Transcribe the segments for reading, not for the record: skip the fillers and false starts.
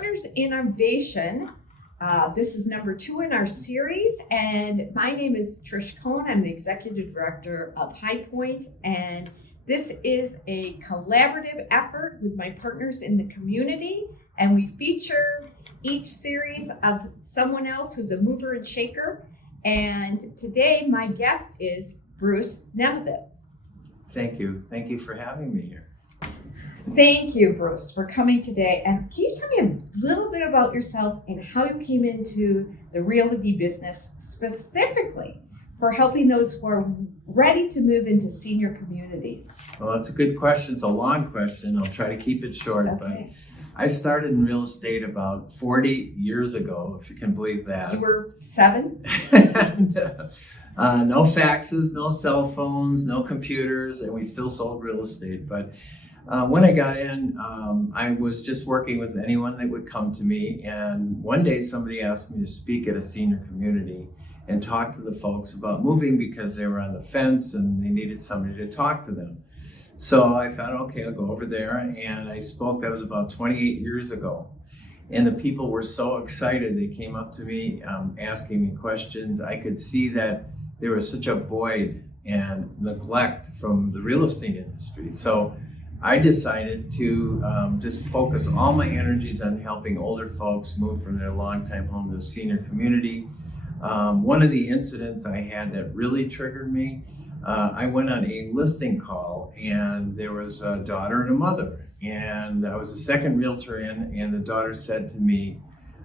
partners in Ovation. This is number 2 in our series, and my name is Trish Cohn. I'm the Executive Director of Chai Point, and this is a collaborative effort with my partners in the community, and we feature each series of someone else who's a mover and shaker. And today my guest is Bruce Nemovitz. Thank you. Thank you for having me here. Thank you, Bruce, for coming today. And can you tell me a little bit about yourself and how you came into the realty business, specifically for helping those who are ready to move into senior communities? Well, that's a good question. It's a long question. I'll try to keep it short. Okay. But I started in real estate about 40 years ago, if you can believe that. You were 7? And, no faxes, no cell phones, no computers, and we still sold real estate. But when I got in, I was just working with anyone that would come to me. And one day somebody asked me to speak at a senior community and talk to the folks about moving because they were on the fence and they needed somebody to talk to them. So I thought, okay, I'll go over there. And I spoke. That was about 28 years ago. And the people were so excited. They came up to me asking me questions. I could see that there was such a void and neglect from the real estate industry. So I decided to just focus all my energies on helping older folks move from their longtime home to a senior community. One of the incidents I had that really triggered me, I went on a listing call and there was a daughter and a mother. And I was the second realtor in, and the daughter said to me,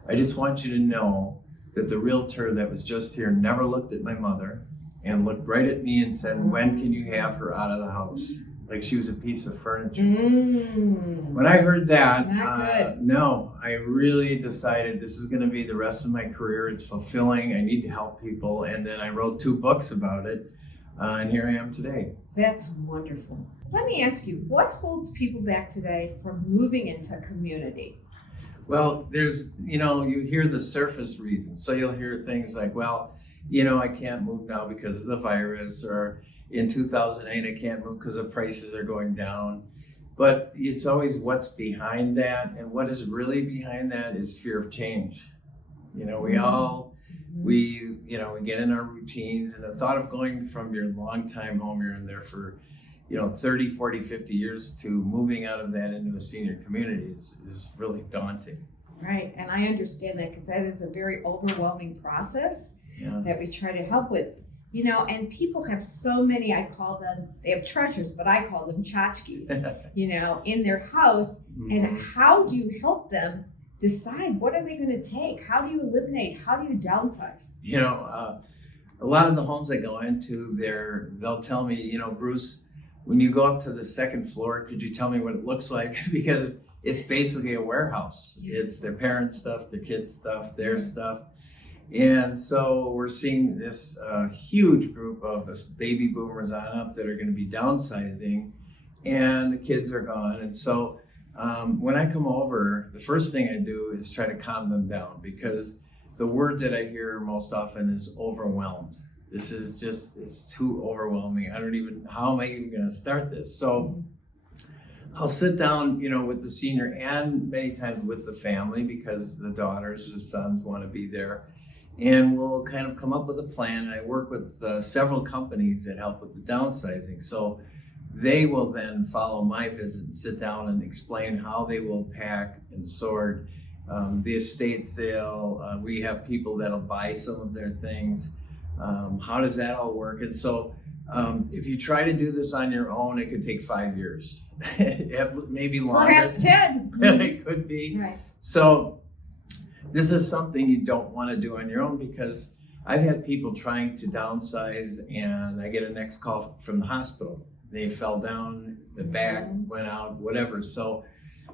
I just want you to know that the realtor that was just here never looked at my mother and looked right at me and said, when can you have her out of the house? Like she was a piece of furniture. When I heard that, I really decided this is going to be the rest of my career. It's fulfilling. I need to help people. And then I wrote 2 books about it. And here I am today. That's wonderful. Let me ask you, what holds people back today from moving into community? Well, there's, you hear the surface reasons. So you'll hear things like, well, I can't move now because of the virus, or in 2008, I can't move because the prices are going down. But it's always what's behind that. And what is really behind that is fear of change. We get in our routines, and the thought of going from your longtime home, you're in there for 30, 40, 50 years, to moving out of that into a senior community is really daunting. Right, and I understand that because that is a very overwhelming process that we try to help with. And people have so many, they have treasures, but I call them tchotchkes, in their house. Mm-hmm. And how do you help them decide what are they going to take? How do you eliminate? How do you downsize? A lot of the homes I go into, they'll tell me, Bruce, when you go up to the 2nd floor, could you tell me what it looks like? Because it's basically a warehouse. It's their parents' stuff, their kids' stuff, their stuff. And so we're seeing this huge group of us baby boomers on up that are going to be downsizing, and the kids are gone. And so when I come over, the first thing I do is try to calm them down, because the word that I hear most often is overwhelmed. This is it's too overwhelming. How am I even going to start this? So I'll sit down, with the senior, and many times with the family, because the daughters, the sons want to be there. And we'll kind of come up with a plan. I work with several companies that help with the downsizing. So they will then follow my visit and sit down and explain how they will pack and sort the estate sale. We have people that'll buy some of their things. How does that all work? And so if you try to do this on your own, it could take 5 years, maybe longer. Perhaps 10. It could be. Right. So this is something you don't want to do on your own, because I've had people trying to downsize and I get a next call from the hospital. They fell down, the back went out, whatever. So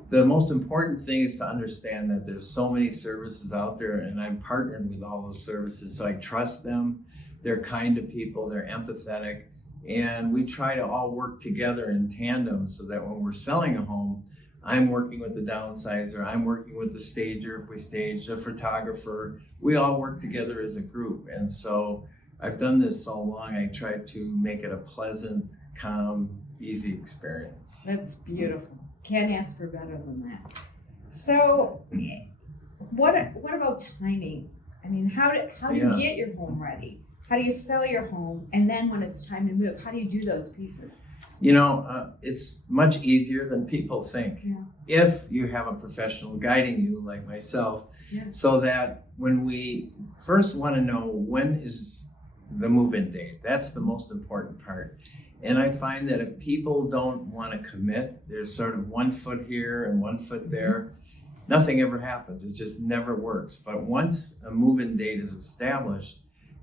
the most important thing is to understand that there's so many services out there, and I'm partnered with all those services. So I trust them. They're kind to people, they're empathetic, and we try to all work together in tandem so that when we're selling a home, I'm working with the downsizer, I'm working with the stager if we stage, a photographer. We all work together as a group. And so I've done this so long, I try to make it a pleasant, calm, easy experience. That's beautiful. Can't ask for better than that. So What about timing? I mean, how do you get your home ready? How do you sell your home? And then when it's time to move, how do you do those pieces? It's much easier than people think if you have a professional guiding you like myself, so that when we first want to know when is the move-in date, that's the most important part. And I find that if people don't want to commit, there's sort of 1 foot here and 1 foot there, nothing ever happens. It just never works. But once a move-in date is established,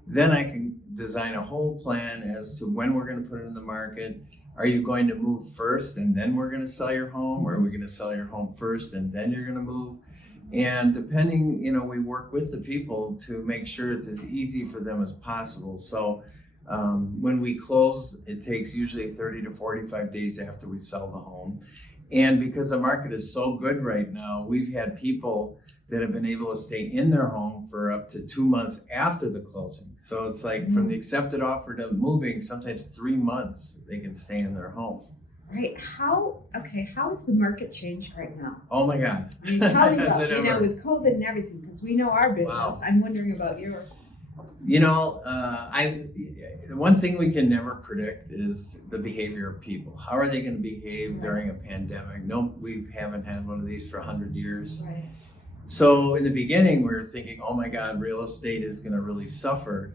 then I can design a whole plan as to when we're going to put it in the market. Are you going to move first and then we're going to sell your home? Or are we going to sell your home first and then you're going to move? And depending, we work with the people to make sure it's as easy for them as possible. So when we close, it takes usually 30 to 45 days after we sell the home. And because the market is so good right now, we've had people that have been able to stay in their home for up to 2 months after the closing. So it's like from the accepted offer to moving, sometimes 3 months they can stay in their home. Right. How has the market changed right now? Oh my God. I mean, tell me about, with COVID and everything, because we know our business. Wow. I'm wondering about yours. The one thing we can never predict is the behavior of people. How are they going to behave during a pandemic? No, we haven't had one of these for 100 years. Right. So in the beginning, we were thinking, oh my God, real estate is going to really suffer.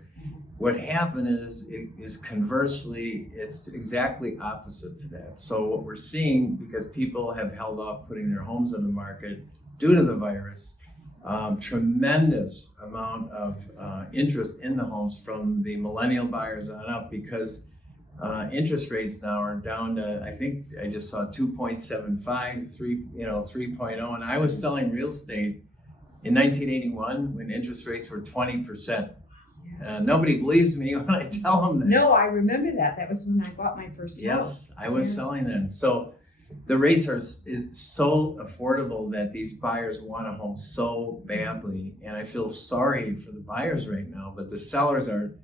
What happened is conversely, it's exactly opposite to that. So what we're seeing, because people have held off putting their homes on the market due to the virus, tremendous amount of interest in the homes from the millennial buyers on up, because interest rates now are down to, I think I just saw 2.75, 3.0, and I was selling real estate in 1981 when interest rates were 20%. Nobody believes me when I tell them that. No, I remember that. That was when I bought my first house. Yes, I was selling then. So the rates are so affordable that these buyers want a home so badly. And I feel sorry for the buyers right now, but the sellers are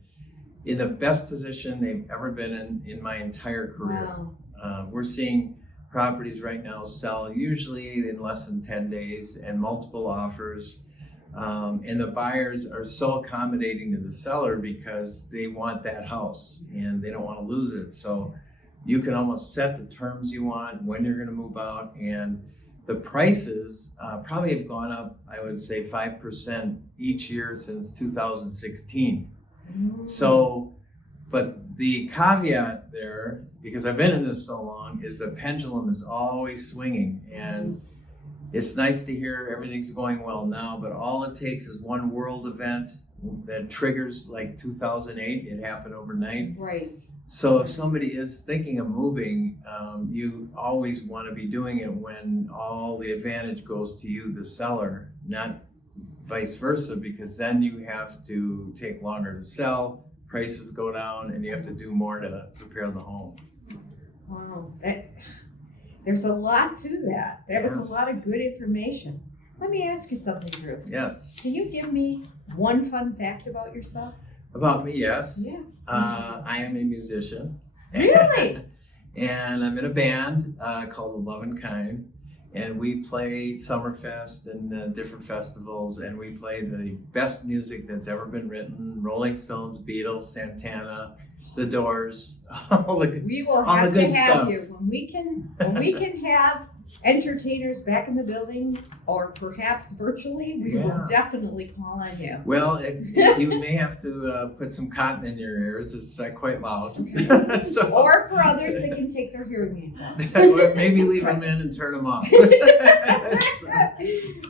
in the best position they've ever been in my entire career. Wow. We're seeing properties right now sell usually in less than 10 days and multiple offers. And the buyers are so accommodating to the seller because they want that house and they don't want to lose it. So you can almost set the terms you want, when you're going to move out, and the prices probably have gone up, I would say 5% each year since 2016. Mm-hmm. So, but the caveat there, because I've been in this so long, is the pendulum is always swinging. And it's nice to hear everything's going well now, but all it takes is one world event that triggers, like 2008, it happened overnight. Right. So if somebody is thinking of moving, you always want to be doing it when all the advantage goes to you, the seller, not vice versa, because then you have to take longer to sell, prices go down, and you have to do more to prepare the home. Wow. There's a lot to that. That was a lot of good information. Let me ask you something, Bruce. Yes. Can you give me one fun fact about yourself? About me, yes. Yeah. I am a musician. Really? And I'm in a band called The Love and Kind. And we play Summerfest and different festivals. And we play the best music that's ever been written. Rolling Stones, Beatles, Santana, The Doors, all the good stuff. We will have to have you when we can have entertainers back in the building, or perhaps virtually. We will definitely call on you. Well, you may have to put some cotton in your ears. It's quite loud. So, or for others, they can take their hearing aids off. Maybe leave them in and turn them off.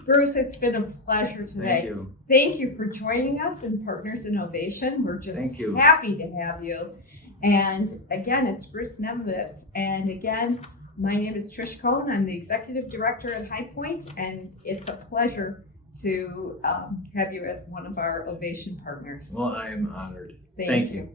Bruce, it's been a pleasure today. Thank you. Thank you for joining us in Partners in Ovation. We're just happy to have you. And again, it's Bruce Nemowitz. And again, my name is Trish Cohn. I'm the Executive Director at High Point, and it's a pleasure to have you as one of our Ovation partners. Well, I am honored. Thank you.